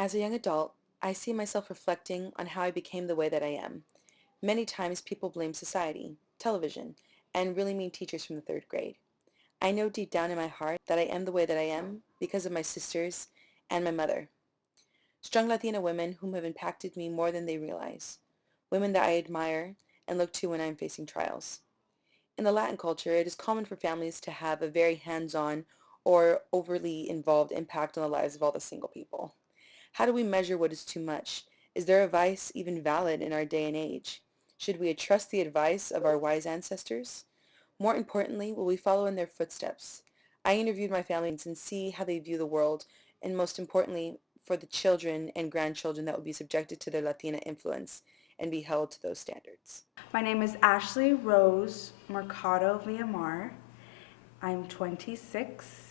As a young adult, I see myself reflecting on how I became the way that I am. Many times people blame society, television, and really mean teachers from the third grade. I know deep down in my heart that I am the way that I am because of my sisters and my mother. Strong Latina women whom have impacted me more than they realize. Women that I admire and look to when I am facing trials. In the Latin culture, it is common for families to have a very hands-on or overly involved impact on the lives of all the single people. How do we measure what is too much? Is their advice even valid in our day and age? Should we trust the advice of our wise ancestors? More importantly, will we follow in their footsteps? I interviewed my family and see how they view the world, and most importantly, for the children and grandchildren that will be subjected to their Latina influence and be held to those standards. My name is Ashley Rose Mercado Villamar. I'm 26.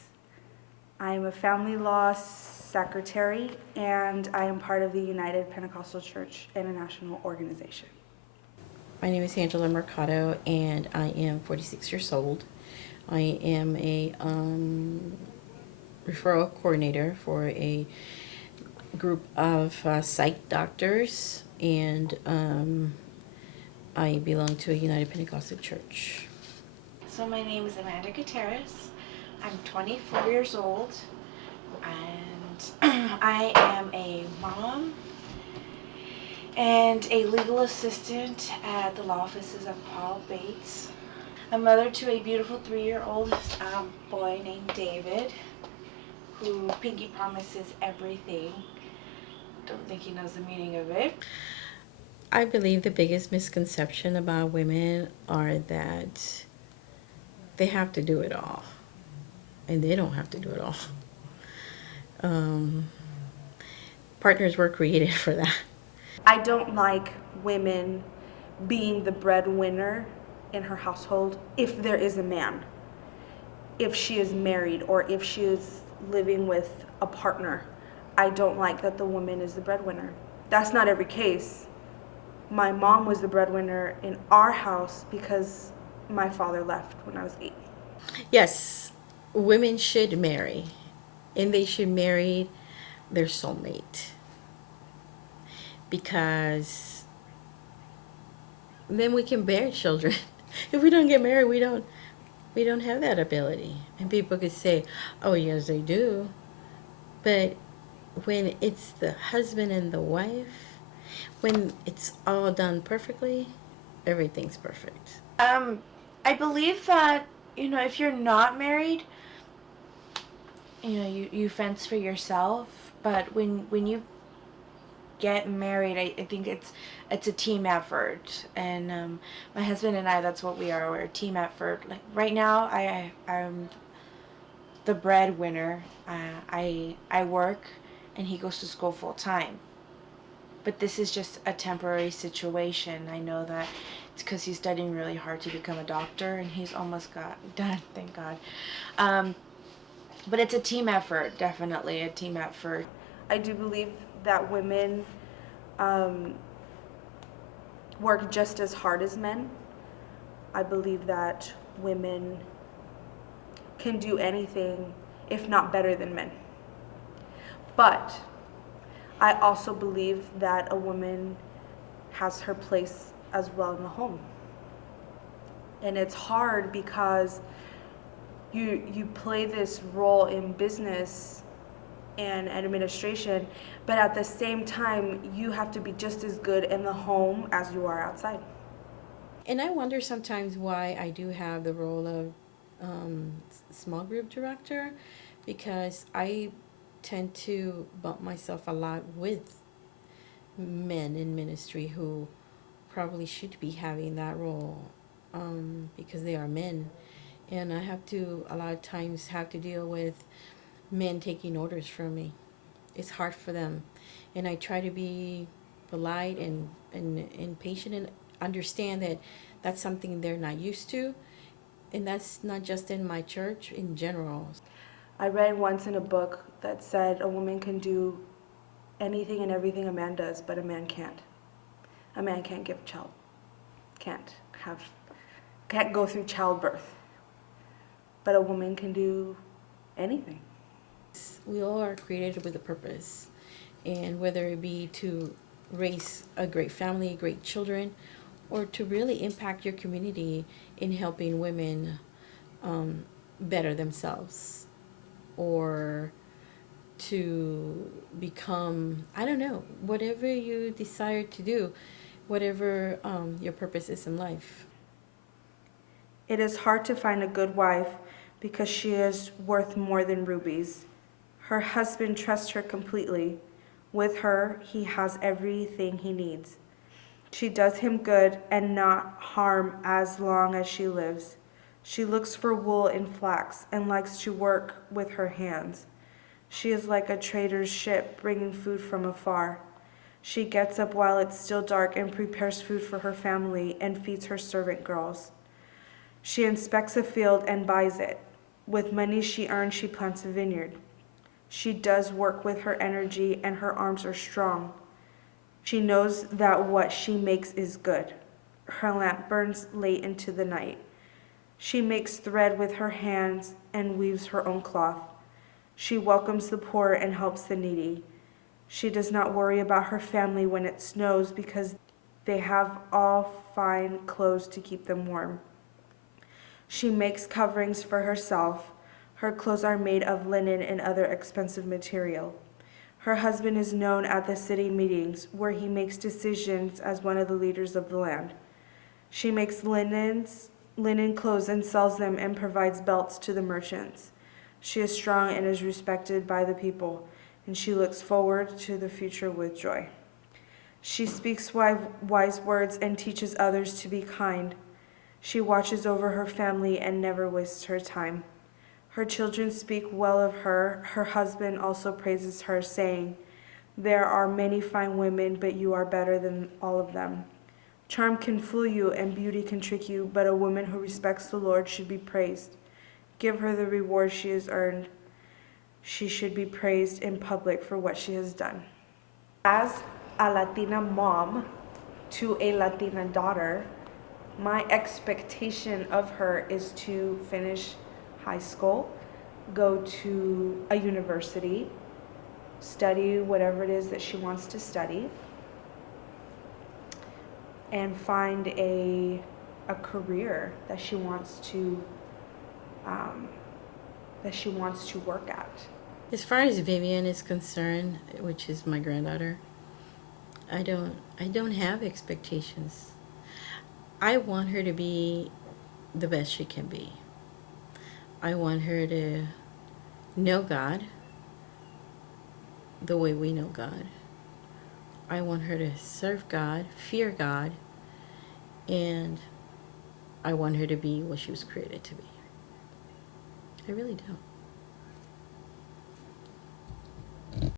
I'm a family law secretary and I am part of the United Pentecostal Church International Organization. My name is Angela Mercado, and I am 46 years old. I am a referral coordinator for a group of psych doctors, and I belong to a United Pentecostal Church. So my name is Amanda Gutierrez. I'm 24 years old and I am a mom and a legal assistant at the law offices of Paul Bates. A mother to a beautiful 3-year-old boy named David who Pinky promises everything. Don't think he knows the meaning of it. I believe the biggest misconception about women are that they have to do it all, and they don't have to do it all. Um, Partners were created for that. I don't like women being the breadwinner in her household if there is a man, if she is married, or if she is living with a partner. I don't like that the woman is the breadwinner. That's not every case. My mom was the breadwinner in our house because my father left when I was 8. Yes, women should marry, and they should marry their soulmate, because then we can bear children. If we don't get married, we don't have that ability. And people could say, "Oh, yes, they do," but when it's the husband and the wife, when it's all done perfectly, everything's perfect. I believe that, if you're not married, you fence for yourself, but when you get married, I think it's a team effort, and my husband and I, that's what we are. We're a team effort. Like right now, I'm the breadwinner. I work, and he goes to school full time. But this is just a temporary situation. I know that it's because he's studying really hard to become a doctor, and he's almost got done. Thank God. Um, but it's a team effort, definitely a team effort. I do believe that women um, work just as hard as men. I believe that women can do anything, if not better than men. But I also believe that a woman has her place as well in the home. And it's hard because you play this role in business and administration, but at the same time you have to be just as good in the home as you are outside. And I wonder sometimes why I do have the role of small group director, because I tend to bump myself a lot with men in ministry who probably should be having that role, because they are men. And I have to, a lot of times, have to deal with men taking orders from me. It's hard for them. And I try to be polite and patient and understand that that's something they're not used to. And that's not just in my church, in general. I read once in a book that said a woman can do anything and everything a man does, but a man can't. A man can't give a child, can't have, can't go through childbirth, but a woman can do anything. We all are created with a purpose. And whether it be to raise a great family, great children, or to really impact your community in helping women um, better themselves, or to become, I don't know, whatever you desire to do, whatever your purpose is in life. It is hard to find a good wife because she is worth more than rubies. Her husband trusts her completely. With her, he has everything he needs. She does him good and not harm as long as she lives. She looks for wool and flax and likes to work with her hands. She is like a trader's ship bringing food from afar. She gets up while it's still dark and prepares food for her family and feeds her servant girls. She inspects a field and buys it. With money she earns, she plants a vineyard. She does work with her energy and her arms are strong. She knows that what she makes is good. Her lamp burns late into the night. She makes thread with her hands and weaves her own cloth. She welcomes the poor and helps the needy. She does not worry about her family when it snows because they have all fine clothes to keep them warm. She makes coverings for herself. Her clothes are made of linen and other expensive material. Her husband is known at the city meetings where he makes decisions as one of the leaders of the land. She makes linen clothes and sells them and provides belts to the merchants. She is strong and is respected by the people, and she looks forward to the future with joy. She speaks wise words and teaches others to be kind. She watches over her family and never wastes her time. Her children speak well of her. Her husband also praises her, saying, "There are many fine women, but you are better than all of them." Charm can fool you and beauty can trick you, but a woman who respects the Lord should be praised. Give her the reward she has earned. She should be praised in public for what she has done. As a Latina mom to a Latina daughter, my expectation of her is to finish high school, go to a university, study whatever it is that she wants to study, and find a career um, that she wants to work at. As far as Vivian is concerned, which is my granddaughter, I don't have expectations. I want her to be the best she can be. I want her to know God the way we know God. I want her to serve God, fear God, and I want her to be what she was created to be. I really do.